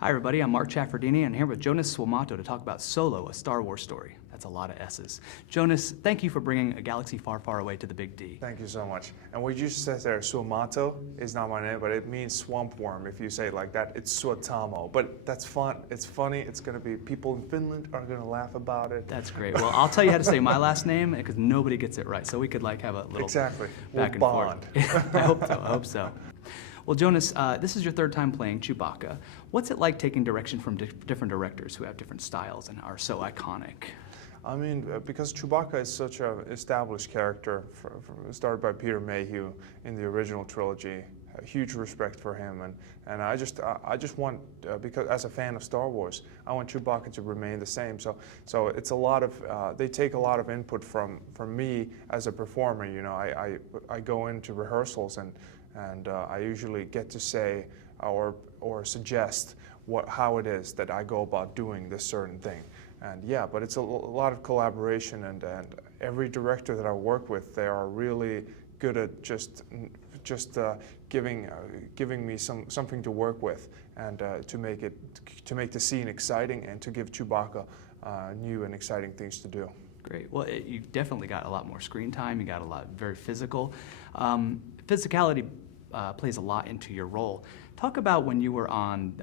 Hi everybody, I'm Mark Chaffardini, and I'm here with Joonas Suotamo to talk about Solo, a Star Wars story. That's a lot of S's. Joonas, thank you for bringing a galaxy far, far away to the big D. Thank you so much. And what you just said there, Suotamo, is not my name, but it means swamp worm. If you say it like that, it's Suotamo. But that's fun. It's funny. It's going to be, people in Finland are going to laugh about it. That's great. Well, I'll tell you how to say my last name because nobody gets it right. So we could have a little back and bond. forth. I hope so. Well, Joonas, this is your third time playing Chewbacca. What's it like taking direction from different directors who have different styles and are so iconic? I mean, because Chewbacca is such an established character, started by Peter Mayhew in the original trilogy. A huge respect for him, and I just want, because as a fan of Star Wars, I want Chewbacca to remain the same. So it's a lot of, they take a lot of input from me as a performer. You know, I go into rehearsals and I usually get to say or suggest how it is that I go about doing this certain thing. And yeah, but it's a lot of collaboration, and every director that I work with, they are really good at just giving me something to work with, and to make the scene exciting and to give Chewbacca new and exciting things to do. Great. Well, you definitely got a lot more screen time. You got a lot very physical. Physicality plays a lot into your role. Talk about when you were on,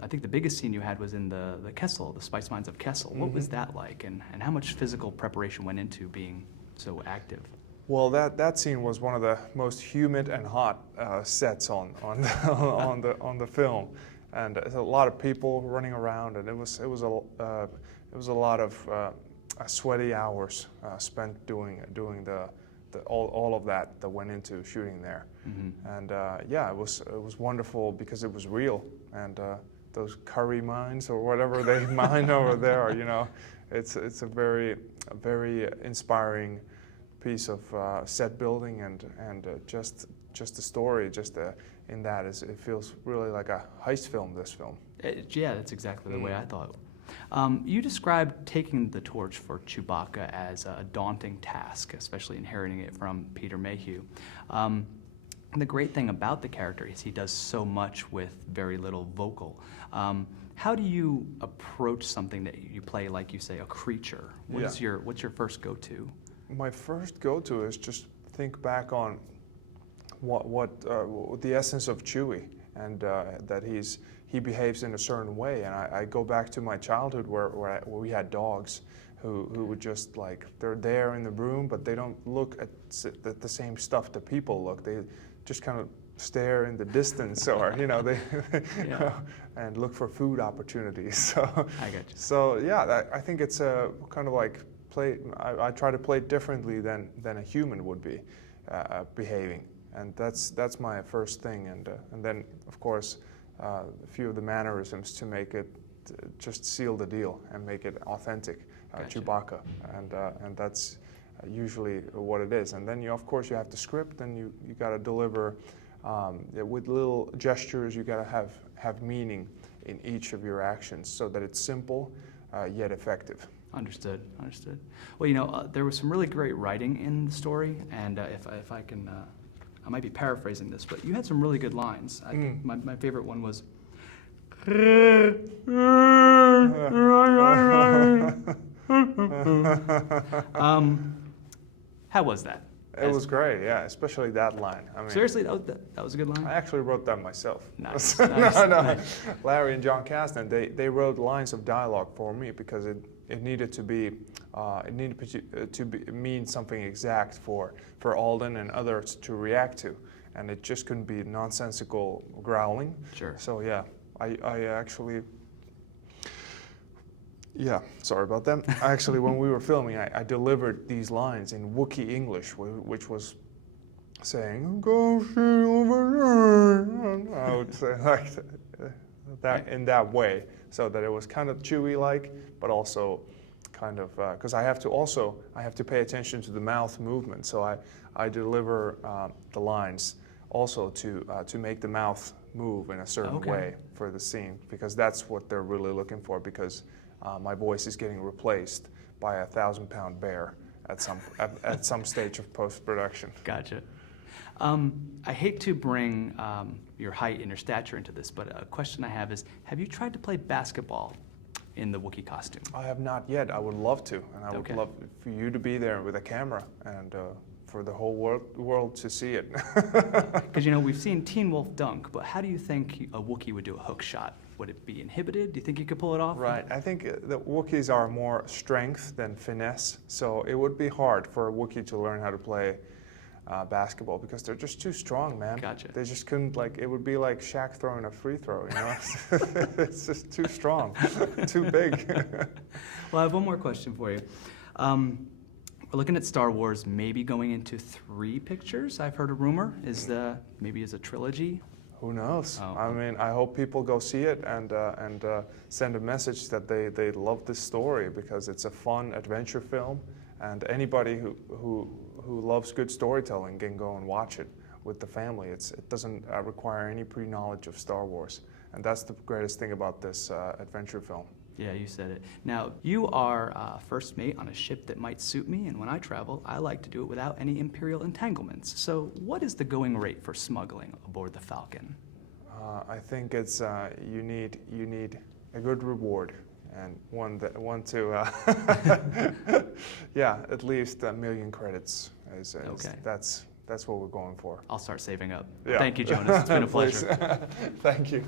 I think the biggest scene you had was in the Kessel, the Spice Mines of Kessel. What was that like, and how much physical preparation went into being so active? Well, that scene was one of the most humid and hot sets on the film, and a lot of people running around, and it was a lot of sweaty hours spent doing all of that went into shooting there. And yeah, it was wonderful because it was real, and those curry mines or whatever they mine over there, you know, it's a very inspiring piece of set building, and just the story in that it feels really like a heist film, this film. Yeah, that's exactly the way I thought. You described taking the torch for Chewbacca as a daunting task, especially inheriting it from Peter Mayhew. And the great thing about the character is he does so much with very little vocal. How do you approach something that you play, like you say, a creature? What's your first go-to? My first go-to is just think back on what the essence of Chewie, and that he behaves in a certain way. And I go back to my childhood where we had dogs who would just, like, they're there in the room, but they don't look at the same stuff that people look. They just kind of stare in the distance, or you know, and look for food opportunities. So I got you. So yeah, I think it's a kind of like I try to play it differently than a human would be behaving, and that's my first thing, and then of course a few of the mannerisms to make it just seal the deal and make it authentic, gotcha. Chewbacca, and that's usually what it is. And then of course you have the script, and you got to deliver with little gestures. You got to have meaning in each of your actions so that it's simple yet effective. Understood. Well, you know, there was some really great writing in the story, and if I can, I might be paraphrasing this, but you had some really good lines. I think my favorite one was, how was that? It was great, yeah, especially that line. I mean, seriously, that was a good line? I actually wrote that myself. Nice. Nice. Larry and John Kasdan, they wrote lines of dialogue for me because it needed to be mean something exact for Alden and others to react to, and it just couldn't be nonsensical growling. Sure. So yeah, I actually. Yeah, sorry about that. Actually, when we were filming, I delivered these lines in Wookie English, which was saying, "Go see over there." I would say like that in that way, so that it was kind of Chewie-like, but also kind of because I have to pay attention to the mouth movement. So I deliver the lines also to make the mouth move in a certain way for the scene, because that's what they're really looking for. Because my voice is getting replaced by a 1,000-pound bear at some stage of post-production. Gotcha. I hate to bring your height and your stature into this, but a question I have is, have you tried to play basketball in the Wookiee costume? I have not yet. I would love to, and I would Okay. love for you to be there with a camera and for the whole world to see it. Because, you know, we've seen Teen Wolf dunk, but how do you think a Wookiee would do a hook shot? Would it be inhibited? Do you think you could pull it off? Right. I think the Wookiees are more strength than finesse, so it would be hard for a Wookiee to learn how to play basketball because they're just too strong, man. Gotcha. They just couldn't, like, it would be like Shaq throwing a free throw, you know? It's just too strong, too big. Well, I have one more question for you. We're looking at Star Wars maybe going into 3 pictures. I've heard a rumor. Maybe is a trilogy? Who knows? Oh. I mean, I hope people go see it and send a message that they love this story because it's a fun adventure film, and anybody who loves good storytelling can go and watch it with the family. It doesn't require any pre-knowledge of Star Wars, and that's the greatest thing about this adventure film. Yeah, you said it. Now, you are first mate on a ship that might suit me, and when I travel, I like to do it without any Imperial entanglements. So what is the going rate for smuggling aboard the Falcon? I think it's you need a good reward and one to yeah, at least 1 million credits. Okay. That's what we're going for. I'll start saving up. Yeah. Thank you, Joonas. It's been a Please. pleasure. Thank you.